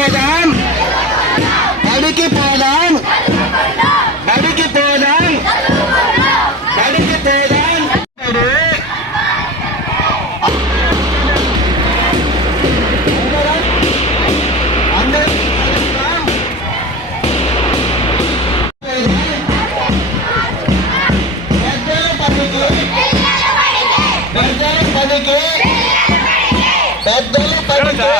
పోదాం బడికి పోదాం బడికి పోదాం బడికి పోదాం. పెద్దలు పనికి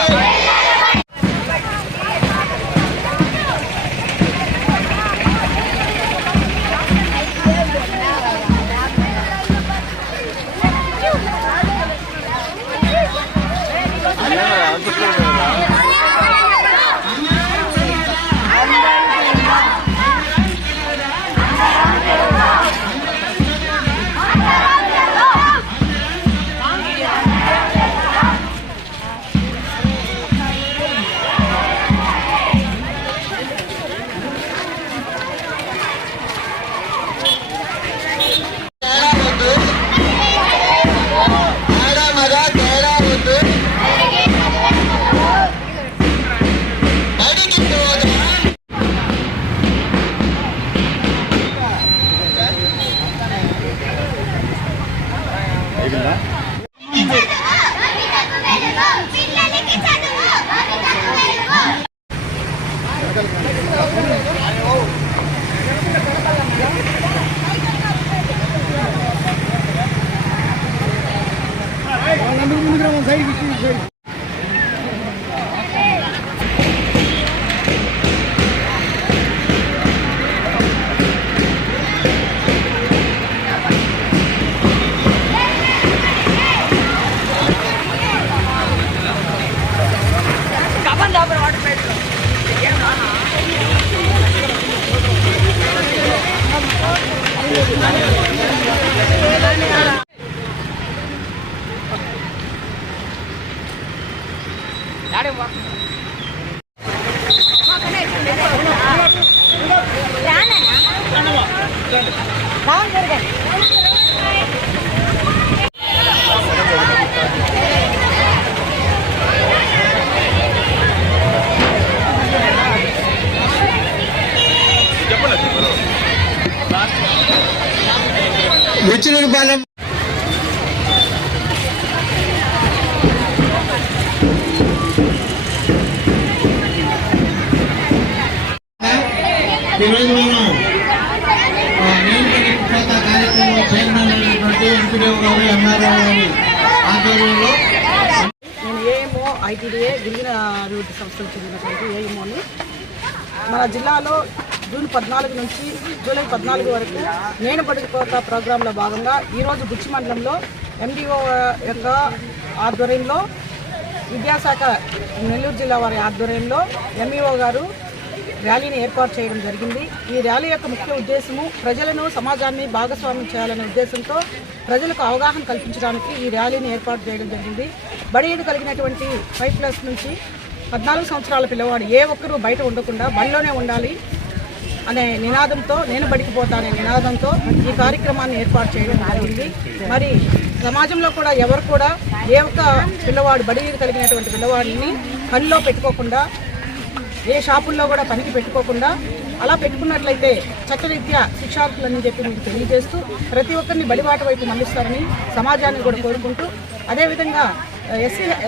బాలం ఈరోజు మేము కార్యక్రమంలో చైర్మన్ అయినటువంటి ఎంపీడీఓ గారు ఎంఆర్ఓ గారి ఆధ్వర్యంలో నేను ఏఎంఓ ఐటీడీఏ గిరిజన అభివృద్ధి సంస్థకు చెందినటువంటి ఏఎంఓని మన జిల్లాలో జూన్ 14 నుంచి జూలై 14 వరకు నేను బడిపోతా ప్రోగ్రాంలో భాగంగా ఈరోజు బుచ్చి మండలంలో ఎండిఓ యొక్క ఆధ్వర్యంలో విద్యాశాఖ నెల్లూరు జిల్లా వారి ఆధ్వర్యంలో ఎంఈఓ గారు ర్యాలీని ఏర్పాటు చేయడం జరిగింది. ఈ ర్యాలీ యొక్క ముఖ్య ఉద్దేశము ప్రజలను సమాజాన్ని భాగస్వామ్యం చేయాలనే ఉద్దేశంతో ప్రజలకు అవగాహన కల్పించడానికి ఈ ర్యాలీని ఏర్పాటు చేయడం జరిగింది. బడి కలిగినటువంటి 5+ నుంచి 14 సంవత్సరాల పిల్లవాడు ఏ ఒక్కరూ బయట ఉండకుండా బడిలోనే ఉండాలి అనే నినాదంతో నేను బడికి పోతానే నినాదంతో ఈ కార్యక్రమాన్ని ఏర్పాటు చేయడం జరిగింది. మరి సమాజంలో కూడా ఎవరు కూడా ఏ ఒక్క పిల్లవాడు బడి కలిగినటువంటి పిల్లవాడిని పనిలో పెట్టుకోకుండా ఏ షాపుల్లో కూడా పనికి పెట్టుకోకుండా అలా పెట్టుకున్నట్లయితే చట్టరీత్యా శిక్షార్హులని చెప్పి మీకు తెలియజేస్తూ ప్రతి ఒక్కరిని బడిబాట వైపు మళ్లిస్తారని సమాజాన్ని కూడా కోరుకుంటూ అదేవిధంగా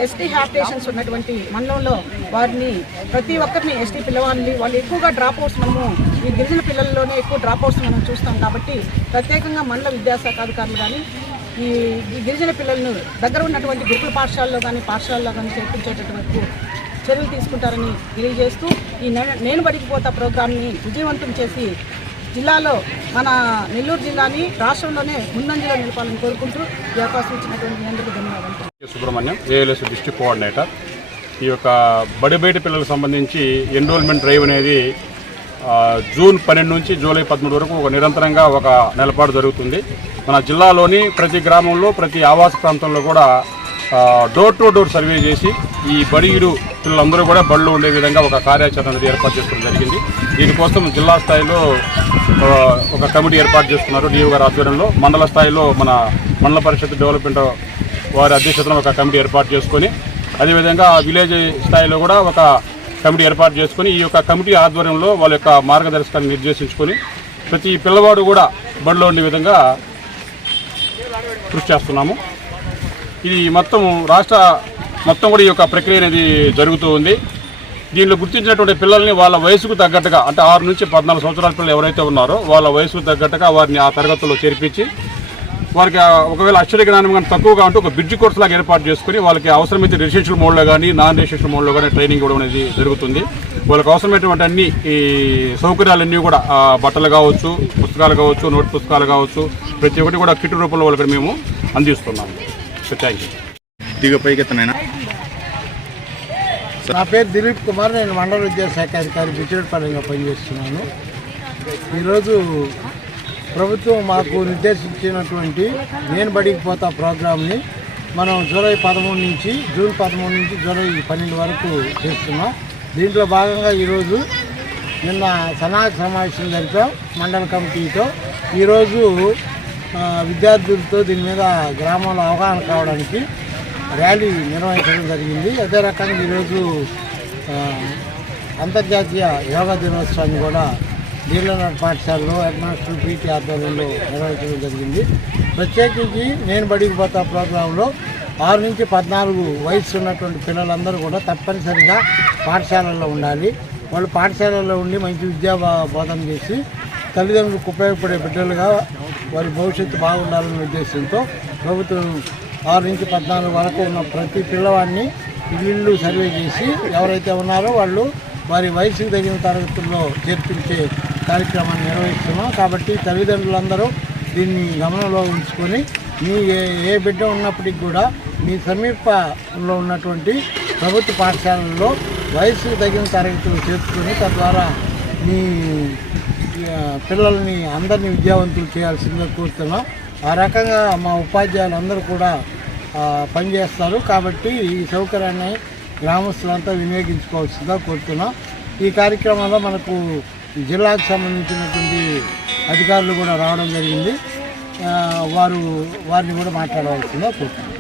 ఎస్టీ హ్యాబిటేషన్స్ ఉన్నటువంటి మండలంలో వారిని ప్రతి ఒక్కరిని ఎస్టీ పిల్లవాళ్ళని వాళ్ళు ఎక్కువగా డ్రాప్అవుట్స్ మనము ఈ గిరిజన పిల్లల్లోనే ఎక్కువ డ్రాప్అవుట్స్ మనం చూస్తాం కాబట్టి ప్రత్యేకంగా మండల విద్యాశాఖ అధికారులు కానీ ఈ గిరిజన పిల్లలను దగ్గర ఉన్నటువంటి గురుకుల పాఠశాలలో కానీ చేర్పించేటటువంటి చర్యలు తీసుకుంటారని తెలియజేస్తూ ఈ నేను బడికి పోతా ప్రోగ్రాంని విజయవంతం చేసి జిల్లాలో మన నెల్లూరు జిల్లాని రాష్ట్రంలోనే ముందంజలో నిలపాలని కోరుకుంటూ ఈ అవకాశం ఇచ్చినటువంటి మీ అందరికీ ధన్యవాదాలు. Subrahmanyam, ALS district coordinator. ఈ యొక్క బడి బయట పిల్లలకు సంబంధించి ఎన్రోల్మెంట్ డ్రైవ్ అనేది జూన్ 12 నుంచి జూలై 13 వరకు నిరంతరంగా ఒక నెలపాటు జరుగుతుంది. మన జిల్లాలోని ప్రతి గ్రామంలో ప్రతి ఆవాస ప్రాంతంలో కూడా డోర్ టు డోర్ సర్వే చేసి ఈ బడియుడు పిల్లలందరూ కూడా బళ్ళు ఉండే విధంగా ఒక కార్యాచరణ అనేది ఏర్పాటు చేసుకోవడం జరిగింది. దీనికోసం జిల్లా స్థాయిలో ఒక కమిటీ ఏర్పాటు చేసుకున్నారు డిఓ గారి ఆధ్వర్యంలో. మండల స్థాయిలో మన మండల పరిషత్ డెవలప్మెంట్ వారి అధ్యక్షతన ఒక కమిటీ ఏర్పాటు చేసుకొని అదేవిధంగా విలేజ్ స్థాయిలో కూడా ఒక కమిటీ ఏర్పాటు చేసుకొని ఈ యొక్క కమిటీ ఆధ్వర్యంలో వాళ్ళ యొక్క మార్గదర్శకాన్ని నిర్దేశించుకొని ప్రతి పిల్లవాడు కూడా బడిలో ఉండే విధంగా కృషి చేస్తున్నాము. ఇది మొత్తం కూడా ఈ యొక్క ప్రక్రియ అనేది జరుగుతూ ఉంది. దీనిలో గుర్తించినటువంటి పిల్లల్ని వాళ్ళ వయసుకు తగ్గట్టుగా, అంటే 6 నుంచి 14 సంవత్సరాల పిల్లలు ఎవరైతే ఉన్నారో వాళ్ళ వయసుకు తగ్గట్టుగా వారిని ఆ తరగతుల్లో చేర్పించి వారికి ఒకవేళ అక్షర జ్ఞానం కానీ తక్కువగా ఉంటే ఒక బ్రిడ్జ్ కోర్స్ లాగా ఏర్పాటు చేసుకుని వాళ్ళకి అవసరమైతే రెసిడెన్షియల్ మోడ్లో కానీ నాన్ రెసిడెన్షియల్ మోడ్లో కానీ ట్రైనింగ్ ఇవ్వడం అనేది జరుగుతుంది. వాళ్ళకి అవసరమైనటువంటి అన్ని ఈ సౌకర్యాలన్నీ కూడా బట్టలు కావచ్చు, పుస్తకాలు కావచ్చు, నోట్ పుస్తకాలు కావచ్చు, ప్రతి ఒక్కటి కూడా కిట్ రూపంలో వాళ్ళకి మేము అందిస్తున్నాము. Thank you. నా పేరు దిలీప్ కుమార్. నేను మండల విద్యాశాఖ అధికారి బిచ్చిరెడ్డిపాలెంగా పనిచేస్తున్నాను. ఈరోజు ప్రభుత్వం మాకు నిర్దేశించినటువంటి నేను బడికి పోతా ప్రోగ్రామ్ని మనం జూలై 13 నుంచి జూన్ 13 నుంచి జూలై 12 వరకు చేస్తున్నాం. దీంట్లో భాగంగా ఈరోజు నిన్న సన్నాహక సమావేశం జరిపాం మండల కమిటీతో. ఈరోజు విద్యార్థులతో దీని మీద గ్రామంలో అవగాహన కావడానికి ర్యాలీ నిర్వహించడం జరిగింది. అదే రకంగా ఈరోజు అంతర్జాతీయ యోగా దినోత్సవాన్ని కూడా డీలర్నాథ్ పాఠశాలలో హెడ్ మాస్టర్ పీటీ ఆధ్వర్యంలో నిర్వహించడం జరిగింది. ప్రత్యేకించి నేను బడికి పోతా ప్రోగ్రాంలో 6 నుంచి 14 వయసు ఉన్నటువంటి పిల్లలందరూ కూడా తప్పనిసరిగా పాఠశాలల్లో ఉండాలి. వాళ్ళు పాఠశాలల్లో ఉండి మంచి విద్యా బోధన చేసి తల్లిదండ్రులకు ఉపయోగపడే బిడ్డలుగా వారి భవిష్యత్తు బాగుండాలనే ఉద్దేశంతో ప్రభుత్వం 6 నుంచి 14 వరకు ఉన్న ప్రతి పిల్లవాడిని ఇల్లు సర్వే చేసి ఎవరైతే ఉన్నారో వాళ్ళు వారి వయసుకు తగిన తరగతుల్లో చేర్పించే కార్యక్రమాన్ని నిర్వహిస్తున్నాం. కాబట్టి తల్లిదండ్రులందరూ దీన్ని గమనంలో ఉంచుకొని మీ ఏ బిడ్డ ఉన్నప్పటికీ కూడా మీ సమీపంలో ఉన్నటువంటి ప్రభుత్వ పాఠశాలల్లో వయసుకు తగిన తరగతులు చేర్చుకొని తద్వారా మీ పిల్లల్ని అందరినీ విద్యావంతులు చేయాల్సిందిగా కోరుతున్నాం. ఆ రకంగా మా ఉపాధ్యాయులు అందరూ కూడా పనిచేస్తారు. కాబట్టి ఈ సౌకర్యాన్ని గ్రామస్తులంతా వినియోగించుకోవాల్సిందిగా కోరుతున్నాం. ఈ కార్యక్రమంలో మనకు జిల్లాకు సంబంధించినటువంటి అధికారులు కూడా రావడం జరిగింది. వారిని కూడా మాట్లాడవలసిందిగా కోరుతున్నాం.